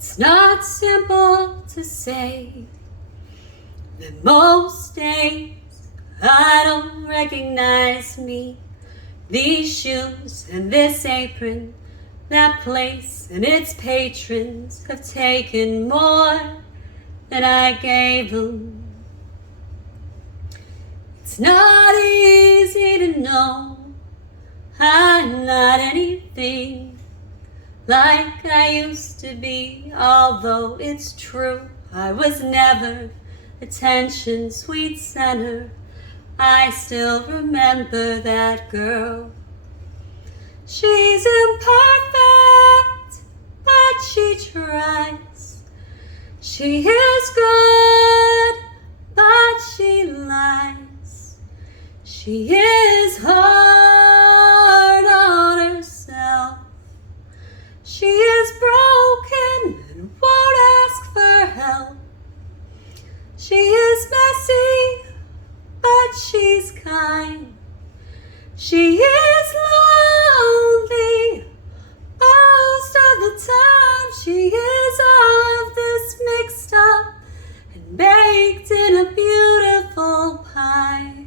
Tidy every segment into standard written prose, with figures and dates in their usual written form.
It's not simple to say that most days I don't recognize me. These shoes and this apron, that place and its patrons have taken more than I gave them. It's not easy to know I'm not anything like I used to be, although it's true I was never attention's sweet center. I still remember that girl. She's imperfect, but she tries. She is good, but she lies. She is hard on herself. She is broken and won't ask for help. She is messy, but she's kind. She is lonely most of the time. She is all of this mixed up and baked in a beautiful pie.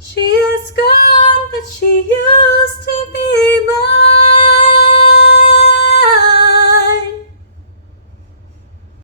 She is gone, but she used to be mine.